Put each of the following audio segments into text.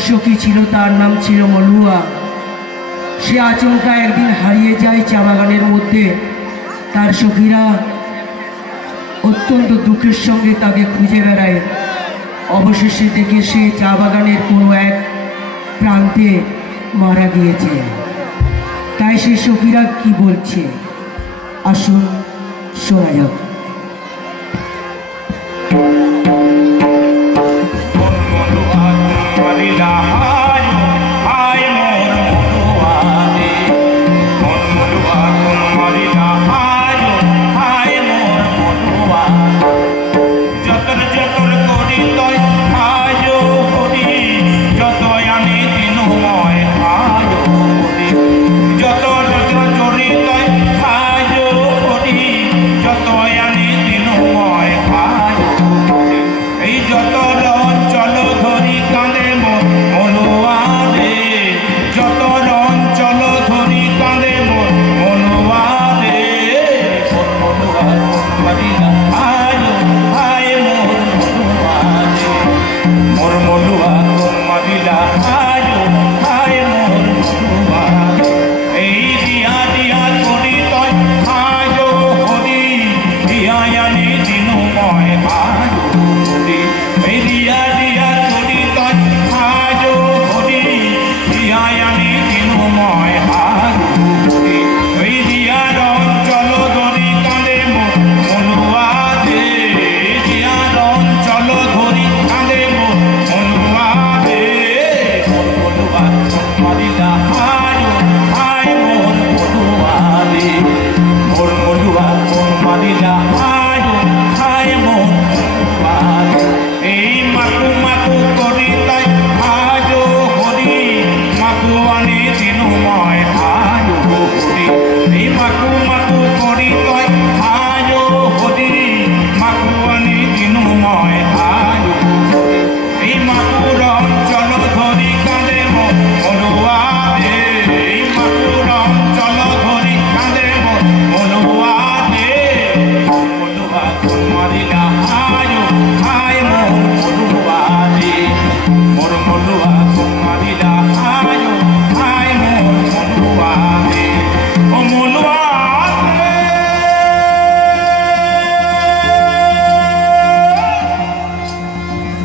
सखी छिलो तार नाम छिलो मलुआ। से आचमका एक दिन हारिए जाए चा बागानेर मध्य। तार सखीरा अत्यंत दुखेर संगे ताके खुঁজে বেড়ায়। अवशेषे देखे से चा बागानेर कोनो एक प्रान्ते मारा गिয়েছে। তাই সে সখীরা কি বলছে আসুন শোনা যাক।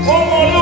Oh,